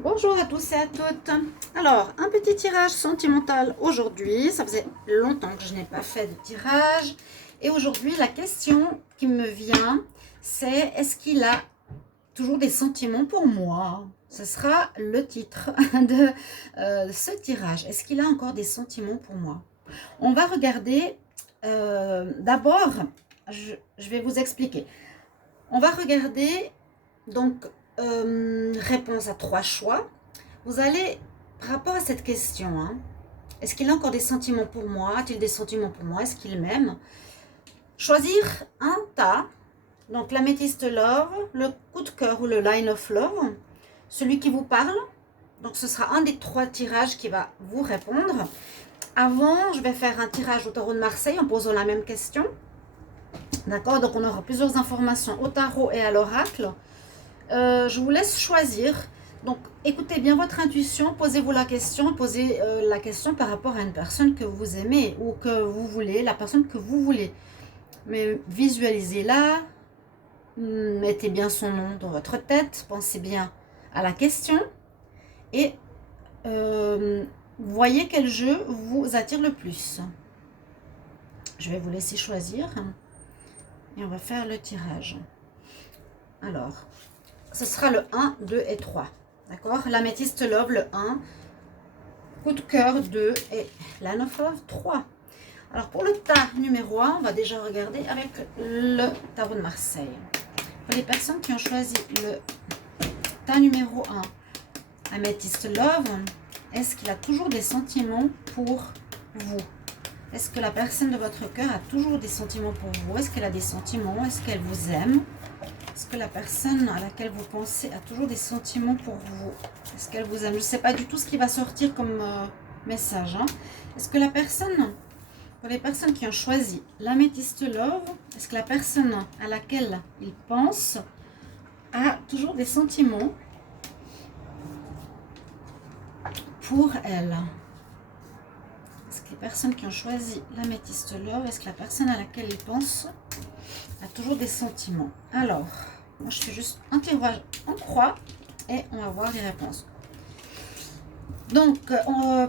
Bonjour à tous et à toutes. Alors, un petit tirage sentimental aujourd'hui. Ça faisait longtemps que je n'ai pas fait de tirage. Et aujourd'hui, la question qui me vient, c'est est-ce qu'il a toujours des sentiments pour moi? Ce sera le titre de ce tirage. Est-ce qu'il a encore des sentiments pour moi? On va regarder d'abord, je vais vous expliquer. On va regarder donc réponse à 3 choix. Vous allez, par rapport à cette question, hein, est-ce qu'il a encore des sentiments pour moi? A-t-il des sentiments pour moi? Est-ce qu'il m'aime? Choisir un tas, donc l'améthyste love, le coup de cœur ou le line of love, celui qui vous parle. Donc ce sera un des 3 tirages qui va vous répondre. Avant, je vais faire un tirage au tarot de Marseille en posant la même question. D'accord? Donc on aura plusieurs informations au tarot et à l'oracle. Je vous laisse choisir. Donc, écoutez bien votre intuition, posez-vous la question, posez la question par rapport à une personne que vous aimez ou que vous voulez, la personne que vous voulez. Mais visualisez-la, mettez bien son nom dans votre tête, pensez bien à la question et voyez quel jeu vous attire le plus. Je vais vous laisser choisir et on va faire le tirage. Alors, ce sera le 1, 2 et 3. D'accord? L'améthyste love, le 1. Coup de cœur, 2. Et la 9 love, 3. Alors, pour le tas numéro 1, on va déjà regarder avec le tarot de Marseille. Pour les personnes qui ont choisi le tas numéro 1, améthyste love, est-ce qu'il a toujours des sentiments pour vous? Est-ce que la personne de votre cœur a toujours des sentiments pour vous? Est-ce qu'elle a des sentiments? Est-ce qu'elle vous aime? Est-ce que la personne à laquelle vous pensez a toujours des sentiments pour vous? Est-ce qu'elle vous aime? Je ne sais pas du tout ce qui va sortir comme message. Hein. Est-ce que la personne, pour les personnes qui ont choisi l'améthyste love, est-ce que la personne à laquelle il pense a toujours des sentiments pour elle? Est-ce que les personnes qui ont choisi l'améthyste love, est-ce que la personne à laquelle il pense a toujours des sentiments? Alors, moi je fais juste un tirage en croix et on va voir les réponses. Donc,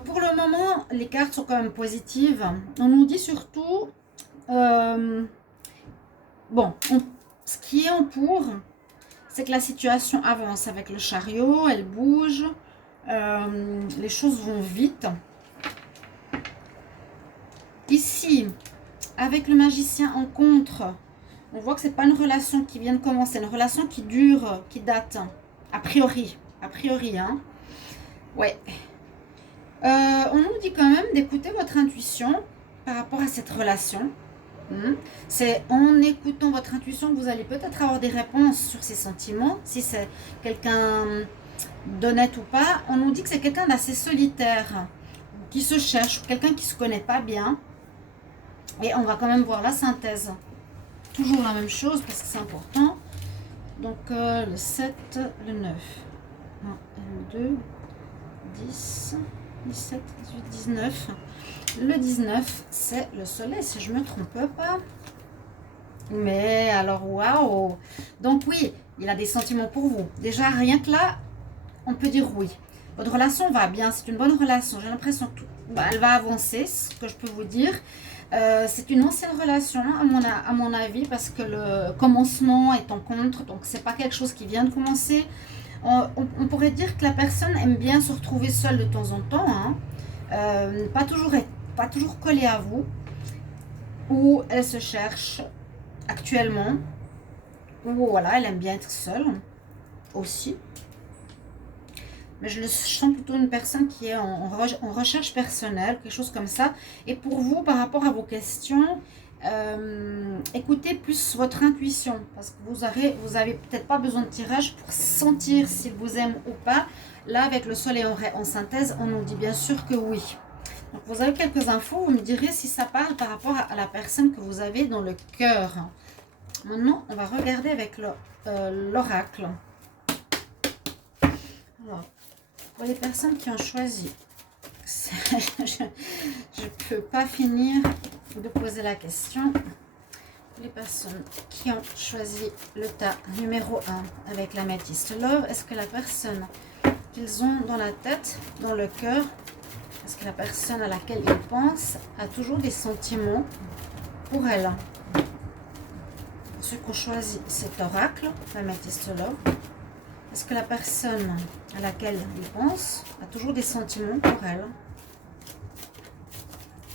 pour le moment, les cartes sont quand même positives. On nous dit surtout, ce qui est en pour, c'est que la situation avance avec le chariot, elle bouge, les choses vont vite. Ici, avec le magicien en contre, on voit que c'est pas une relation qui vient de commencer, une relation qui dure, qui date, a priori, hein. Ouais. On nous dit quand même d'écouter votre intuition par rapport à cette relation. C'est en écoutant votre intuition que vous allez peut-être avoir des réponses sur ses sentiments, si c'est quelqu'un d'honnête ou pas. On nous dit que c'est quelqu'un d'assez solitaire, qui se cherche, quelqu'un qui se connaît pas bien. Et on va quand même voir la synthèse. Toujours la même chose parce que c'est important. Donc le 7, le 9. 1, 2, 10, 17, 18, 19. Le 19, c'est le soleil, si je ne me trompe pas. Mais alors, waouh! Donc oui, il a des sentiments pour vous. Déjà, rien que là, on peut dire oui. Votre relation va bien, c'est une bonne relation. J'ai l'impression qu'elle va avancer, c'est ce que je peux vous dire. C'est une ancienne relation, à mon avis, parce que le commencement est en contre, donc c'est pas quelque chose qui vient de commencer. On pourrait dire que la personne aime bien se retrouver seule de temps en temps, hein. Pas toujours collée à vous, ou elle se cherche actuellement, ou voilà, elle aime bien être seule aussi. Mais je le sens plutôt une personne qui est en recherche personnelle, quelque chose comme ça. Et pour vous, par rapport à vos questions, écoutez plus votre intuition, parce que vous avez peut-être pas besoin de tirage pour sentir s'il vous aime ou pas. Là, avec le soleil en synthèse, on nous dit bien sûr que oui. Donc, vous avez quelques infos, vous me direz si ça parle par rapport à la personne que vous avez dans le cœur. Maintenant, on va regarder avec l'oracle. Alors, pour les personnes qui ont choisi, je ne peux pas finir de poser la question. Pour les personnes qui ont choisi le tas numéro 1 avec l'améthyste love, est-ce que la personne qu'ils ont dans la tête, dans le cœur. Est-ce que la personne à laquelle ils pensent a toujours des sentiments pour elle? Pour ceux qui ont choisi cet oracle, l'améthyste love, est-ce que la personne à laquelle ils pensent a toujours des sentiments pour elle?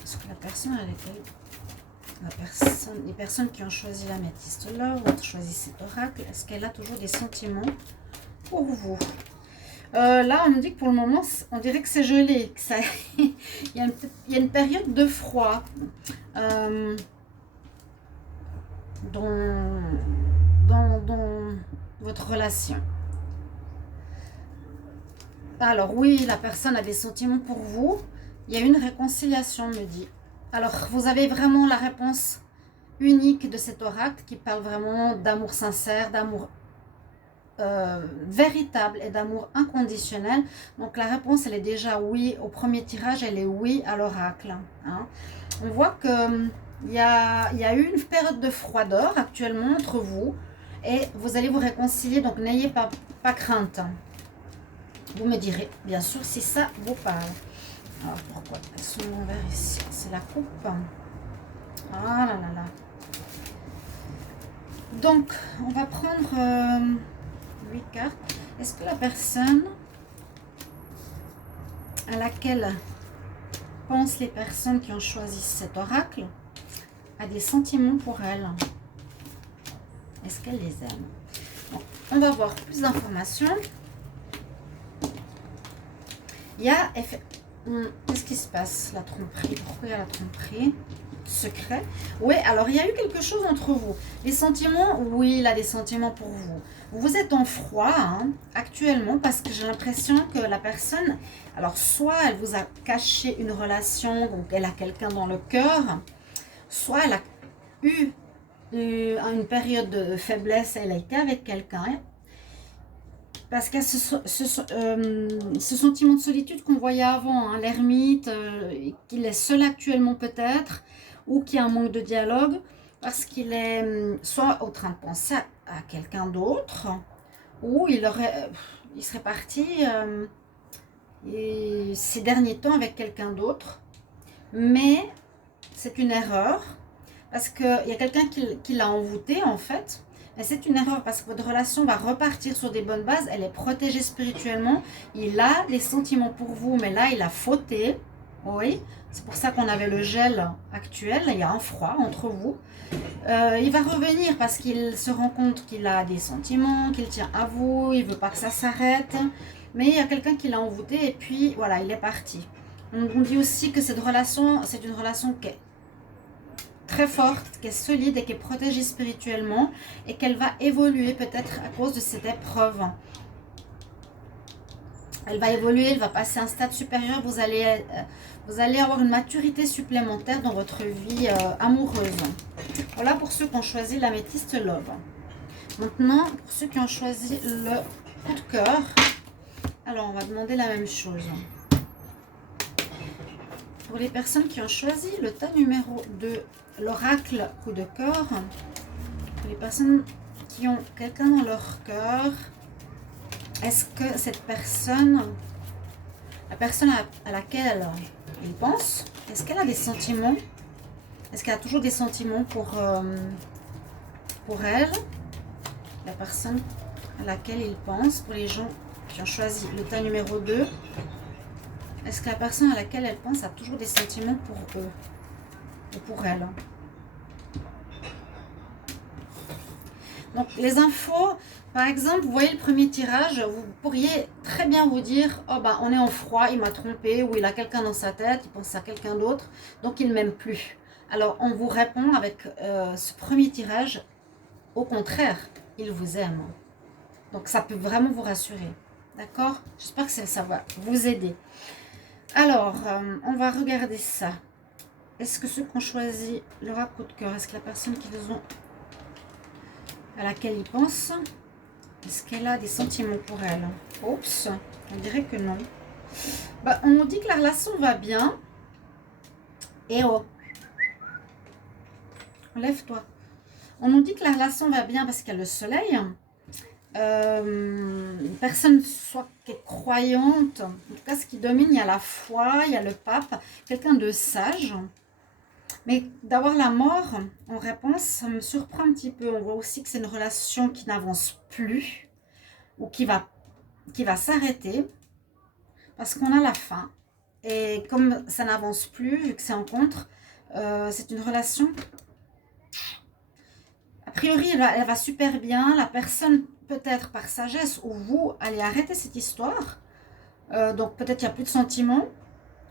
Est-ce que la personne à laquelle les personnes qui ont choisi l'améthyste love, ont choisi cet oracle, est-ce qu'elle a toujours des sentiments pour vous? Là, on nous dit que pour le moment, on dirait que c'est gelé. Que ça, il y a une période de froid dans votre relation. Alors oui, la personne a des sentiments pour vous. Il y a une réconciliation, me dit. Alors, vous avez vraiment la réponse unique de cet oracle qui parle vraiment d'amour sincère, d'amour véritable et d'amour inconditionnel. Donc la réponse, elle est déjà oui. Au premier tirage, elle est oui à l'oracle. Hein. On voit qu'il y a eu une période de froideur actuellement entre vous et vous allez vous réconcilier. Donc n'ayez pas crainte. Vous me direz, bien sûr, si ça vous parle. Alors pourquoi elles sont envers ici? C'est la coupe. Ah là là là. Donc, on va prendre 8 cartes. Est-ce que la personne à laquelle pensent les personnes qui ont choisi cet oracle a des sentiments pour elle? Est-ce qu'elle les aime? Bon, on va voir plus d'informations. Il y a... Qu'est-ce qui se passe? La tromperie. Pourquoi il y a la tromperie? Secret. Oui, alors il y a eu quelque chose entre vous. Les sentiments, oui, il a des sentiments pour vous. Vous êtes en froid actuellement parce que j'ai l'impression que la personne, alors soit elle vous a caché une relation, donc elle a quelqu'un dans le cœur, soit elle a eu une période de faiblesse, elle a été avec quelqu'un. Parce qu'il y a ce sentiment de solitude qu'on voyait avant, l'ermite, qu'il est seul actuellement peut-être, ou qu'il y a un manque de dialogue, parce qu'il est soit en train de penser à quelqu'un d'autre, ou il serait parti ces derniers temps avec quelqu'un d'autre. Mais c'est une erreur, parce qu'il y a quelqu'un qui l'a envoûté en fait. Et c'est une erreur parce que votre relation va repartir sur des bonnes bases. Elle est protégée spirituellement. Il a des sentiments pour vous, mais là, il a fauté. Oui, c'est pour ça qu'on avait le gel actuel. Il y a un froid entre vous. Il va revenir parce qu'il se rend compte qu'il a des sentiments, qu'il tient à vous. Il ne veut pas que ça s'arrête. Mais il y a quelqu'un qui l'a envoûté et puis voilà, il est parti. On dit aussi que cette relation, c'est une relation qui est très forte, qui est solide et qui est protégée spirituellement et qu'elle va évoluer peut-être à cause de cette épreuve. Elle va évoluer, elle va passer à un stade supérieur, vous allez avoir une maturité supplémentaire dans votre vie amoureuse. Voilà pour ceux qui ont choisi l'améthyste love. Maintenant, pour ceux qui ont choisi le coup de cœur, alors on va demander la même chose. Pour les personnes qui ont choisi le tas numéro 2, l'oracle coup de cœur, pour les personnes qui ont quelqu'un dans leur cœur, est-ce que cette personne, la personne à laquelle ils pensent, est-ce qu'elle a des sentiments? Est-ce qu'elle a toujours des sentiments pour elle? La personne à laquelle ils pensent, pour les gens qui ont choisi le tas numéro 2, est-ce que la personne à laquelle elle pense a toujours des sentiments pour eux ou pour elle? Donc les infos, par exemple, vous voyez le premier tirage, vous pourriez très bien vous dire, oh ben on est en froid, il m'a trompé, ou il a quelqu'un dans sa tête, il pense à quelqu'un d'autre, donc il ne m'aime plus. Alors on vous répond avec ce premier tirage, au contraire, il vous aime. Donc ça peut vraiment vous rassurer, d'accord? J'espère que ça va vous aider. Alors, on va regarder ça. Est-ce que ceux qui ont choisi leur coup de cœur, est-ce que la personne à laquelle ils pensent, est-ce qu'elle a des sentiments pour elle? Oups, on dirait que non. Bah, on nous dit que la relation va bien. Et oh, lève-toi. On nous dit que la relation va bien parce qu'il y a le soleil. Une personne soit qui est croyante, en tout cas ce qui domine, il y a la foi, il y a le pape, quelqu'un de sage. Mais d'avoir la mort en réponse, ça me surprend un petit peu. On voit aussi que c'est une relation qui n'avance plus ou qui va s'arrêter parce qu'on a la fin. Et comme ça n'avance plus, vu que c'est en contre, c'est une relation, a priori, elle va super bien. La personne, peut-être par sagesse, ou vous, allez arrêter cette histoire. Donc peut-être il n'y a plus de sentiments,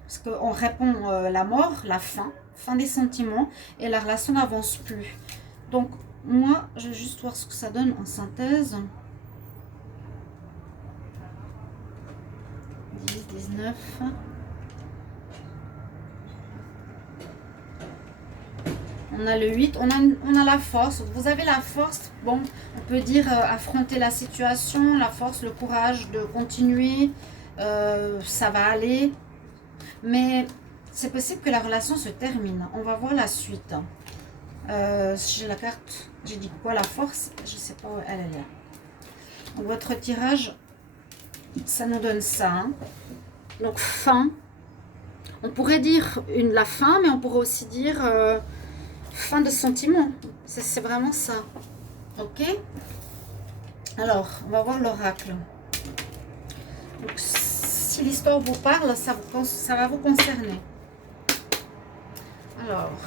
parce qu'on répond la mort, la fin des sentiments, et la relation n'avance plus. Donc moi, je vais juste voir ce que ça donne en synthèse. 10, 19... On a le 8, on a la force. Vous avez la force, bon, on peut dire affronter la situation, la force, le courage de continuer, ça va aller. Mais c'est possible que la relation se termine. On va voir la suite. J'ai la carte, j'ai dit quoi, la force, je ne sais pas où elle est là. Donc, votre tirage, ça nous donne ça. Hein. Donc fin, on pourrait dire la fin, mais on pourrait aussi dire... fin de sentiment, c'est vraiment ça. Ok. Alors, on va voir l'oracle. Si l'histoire vous parle, ça va vous concerner. Alors,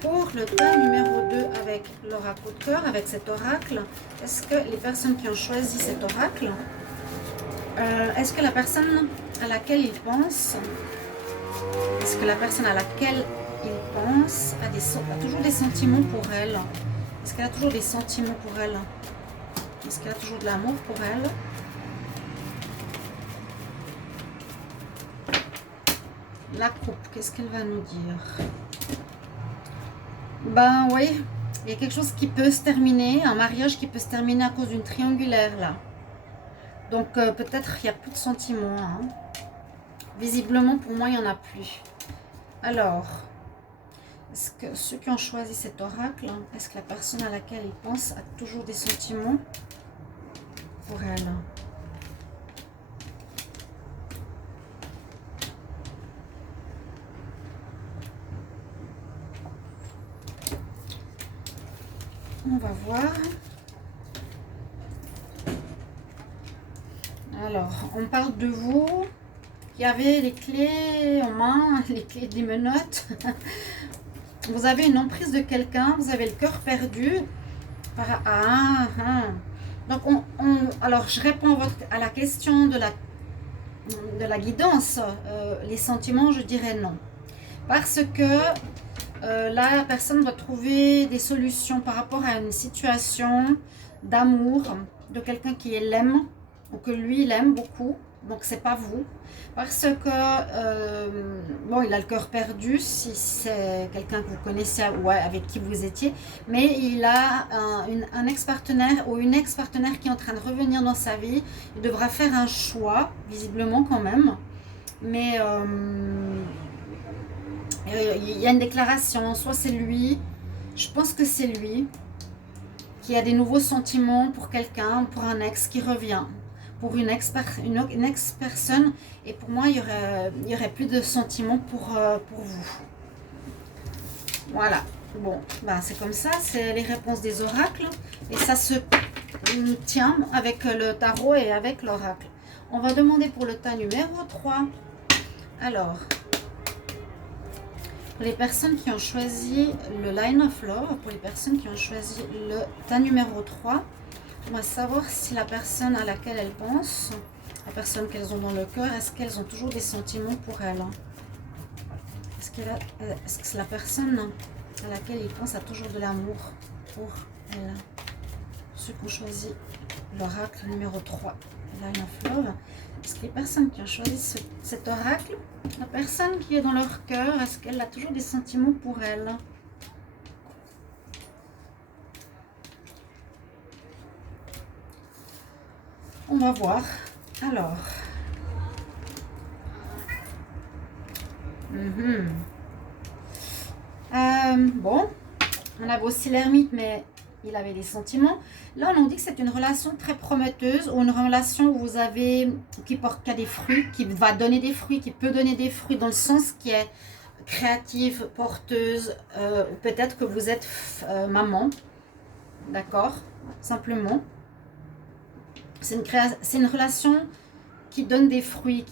pour le tas numéro 2 avec l'oracle de cœur, avec cet oracle, est-ce que les personnes qui ont choisi cet oracle, est-ce que la personne à laquelle ils pensent, est-ce que la personne à laquelle il pense a toujours des sentiments pour elle? Est-ce qu'elle a toujours des sentiments pour elle? Est-ce qu'elle a toujours de l'amour pour elle? La coupe, qu'est-ce qu'elle va nous dire? Ben oui, il y a quelque chose qui peut se terminer, un mariage qui peut se terminer à cause d'une triangulaire là. Donc peut-être il n'y a plus de sentiments. Hein. Visiblement pour moi il n'y en a plus. Alors... est-ce que ceux qui ont choisi cet oracle, est-ce que la personne à laquelle ils pensent a toujours des sentiments pour elle? On va voir. Alors, on parle de vous qui avez les clés en main, les clés des menottes. Vous avez une emprise de quelqu'un, vous avez le cœur perdu. Donc, alors, je réponds à la question de la guidance. Les sentiments, je dirais non. Parce que là, la personne va trouver des solutions par rapport à une situation d'amour, de quelqu'un qui l'aime, ou que lui, il aime beaucoup. Donc, c'est pas vous. Parce que, bon, il a le cœur perdu si c'est quelqu'un que vous connaissez ou avec qui vous étiez. Mais il a un ex-partenaire ou une ex-partenaire qui est en train de revenir dans sa vie. Il devra faire un choix, visiblement quand même. Mais il y a une déclaration. Soit c'est lui, je pense que c'est lui, qui a des nouveaux sentiments pour quelqu'un, pour un ex qui revient. Pour une ex-personne, et pour moi, il y aurait plus de sentiments pour vous. Voilà. Bon, ben, c'est comme ça, c'est les réponses des oracles, et ça se tient avec le tarot et avec l'oracle. On va demander pour le tas numéro 3. Alors, pour les personnes qui ont choisi le Line of Love, pour les personnes qui ont choisi le tas numéro 3, on va savoir si la personne à laquelle elles pensent, la personne qu'elles ont dans le cœur, est-ce qu'elles ont toujours des sentiments pour elle? Est-ce que la personne à laquelle ils pensent a toujours de l'amour pour elle? Ceux qui ont choisi l'oracle numéro 3, Line of Love, est-ce que les personnes qui ont choisi cet oracle, la personne qui est dans leur cœur, est-ce qu'elle a toujours des sentiments pour elle? On va voir. Alors. Bon. On avait aussi l'ermite, mais il avait des sentiments. Là, on nous dit que c'est une relation très prometteuse, ou une relation où vous avez, qui a des fruits, qui va donner des fruits, qui peut donner des fruits dans le sens qui est créative, porteuse, ou peut-être que vous êtes maman, d'accord, simplement. C'est une relation qui donne des fruits,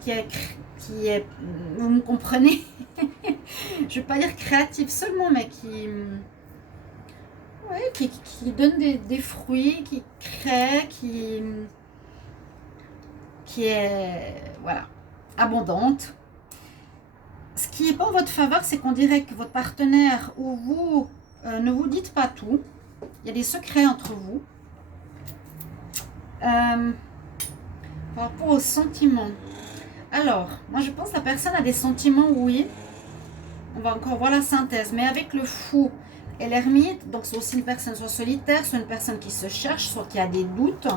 qui est, vous me comprenez. Je ne vais pas dire créative seulement, mais qui donne des fruits, qui crée, qui est, voilà, abondante. Ce qui n'est pas en votre faveur, c'est qu'on dirait que votre partenaire ou vous ne vous dites pas tout. Il y a des secrets entre vous. Par rapport aux sentiments. Alors, moi je pense que la personne a des sentiments, oui. On va encore voir la synthèse. Mais avec le fou et l'ermite, donc c'est aussi une personne soit solitaire, soit une personne qui se cherche, soit qui a des doutes.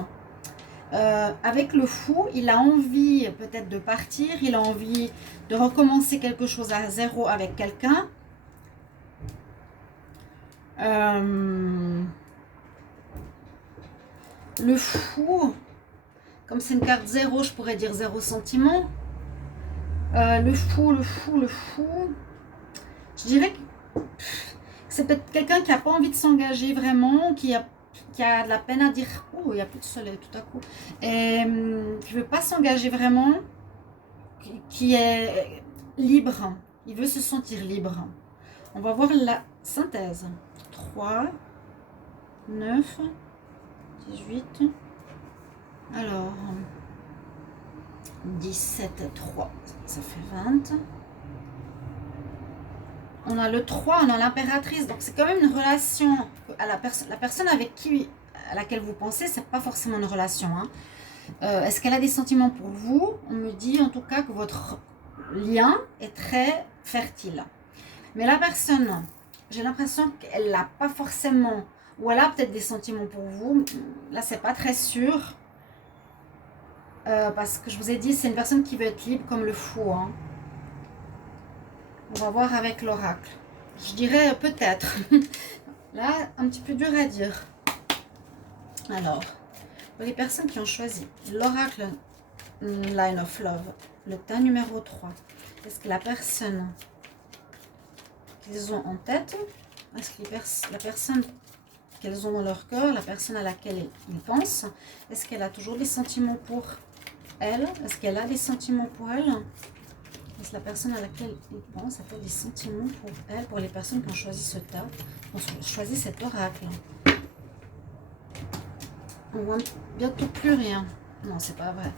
Avec le fou, il a envie peut-être de partir, il a envie de recommencer quelque chose à zéro avec quelqu'un. Le fou, comme c'est une carte zéro, je pourrais dire zéro sentiment. Le fou, je dirais que c'est peut-être quelqu'un qui n'a pas envie de s'engager vraiment, qui a de la peine à dire « Oh, il n'y a plus de soleil tout à coup ». Et qui ne veut pas s'engager vraiment, qui est libre. Il veut se sentir libre. On va voir la synthèse. 3, 9, 18. Alors, 17, 3, ça fait 20. On a le 3, on a l'impératrice. Donc, c'est quand même une relation. La personne à laquelle vous pensez, c'est pas forcément une relation. Hein. Est-ce qu'elle a des sentiments pour vous? On me dit en tout cas que votre lien est très fertile. Mais la personne, j'ai l'impression qu'elle n'a pas forcément, ou elle a peut-être des sentiments pour vous. Là, c'est pas très sûr. Parce que je vous ai dit, c'est une personne qui veut être libre comme le fou. Hein. On va voir avec l'oracle. Je dirais peut-être. Là, un petit peu dur à dire. Alors, pour les personnes qui ont choisi l'oracle Line of Love, le tas numéro 3, est-ce que la personne qu'ils ont en tête, est-ce que la personne qu'elles ont dans leur cœur, la personne à laquelle ils pensent, est-ce qu'elle a toujours des sentiments pour elle? Est-ce qu'elle a des sentiments pour elle? Est-ce que la personne à laquelle ils pensent a des sentiments pour elle, pour les personnes qui ont choisi ce tas, qui ont choisi cet oracle? On voit bientôt plus rien. Non, c'est pas vrai.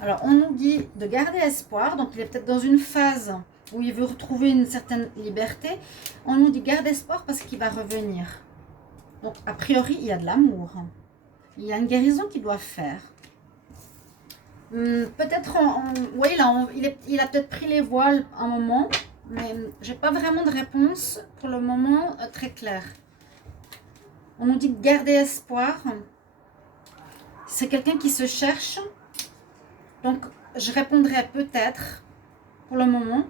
Alors, on nous dit de garder espoir. Donc, il est peut-être dans une phase où il veut retrouver une certaine liberté. On nous dit garde espoir parce qu'il va revenir. Donc, a priori, il y a de l'amour. Il y a une guérison qu'il doit faire. Peut-être, oui, il a peut-être pris les voiles un moment, mais j'ai pas vraiment de réponse pour le moment très claire. On nous dit de garder espoir. C'est quelqu'un qui se cherche. Donc, je répondrai peut-être pour le moment.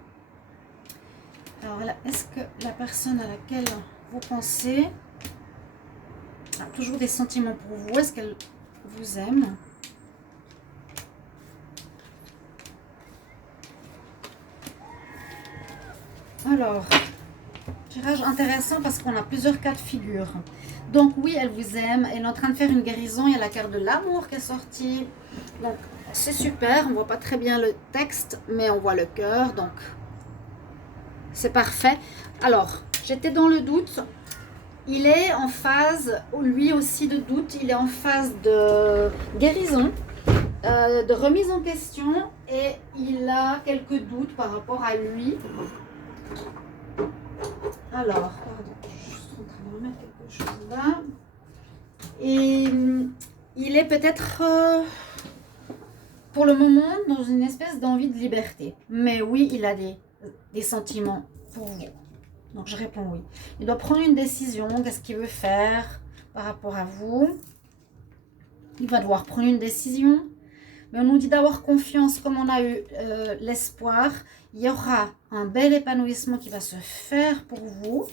Alors là, est-ce que la personne à laquelle vous pensez a toujours des sentiments pour vous? Est-ce qu'elle vous aime? Alors, tirage intéressant parce qu'on a plusieurs cas de figure. Donc oui, elle vous aime, elle est en train de faire une guérison, il y a la carte de l'amour qui est sortie. Donc c'est super, on ne voit pas très bien le texte, mais on voit le cœur, donc c'est parfait. Alors, j'étais dans le doute, il est en phase, lui aussi de doute, il est en phase de guérison, de remise en question, et il a quelques doutes par rapport à lui. Alors, pardon, je suis juste en train de remettre quelque chose là. Et il est peut-être, pour le moment, dans une espèce d'envie de liberté. Mais oui, il a des sentiments pour vous. Donc, je réponds oui. Il doit prendre une décision. Qu'est-ce qu'il veut faire par rapport à vous? Il va devoir prendre une décision. Mais on nous dit d'avoir confiance, comme on a eu l'espoir. Il y aura un bel épanouissement qui va se faire pour vous.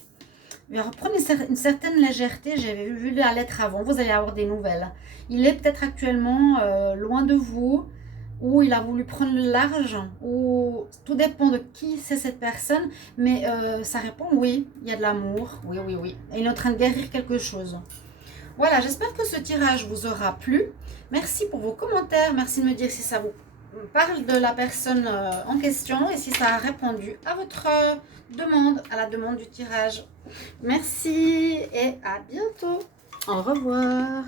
Il va reprendre une certaine légèreté. J'avais vu la lettre avant. Vous allez avoir des nouvelles. Il est peut-être actuellement loin de vous, ou il a voulu prendre le large, ou tout dépend de qui c'est cette personne. Mais ça répond oui, il y a de l'amour. Oui, oui, oui. Et il est en train de guérir quelque chose. Voilà, j'espère que ce tirage vous aura plu. Merci pour vos commentaires. Merci de me dire si ça vous parle de la personne en question et si ça a répondu à votre demande, à la demande du tirage. Merci et à bientôt. Au revoir.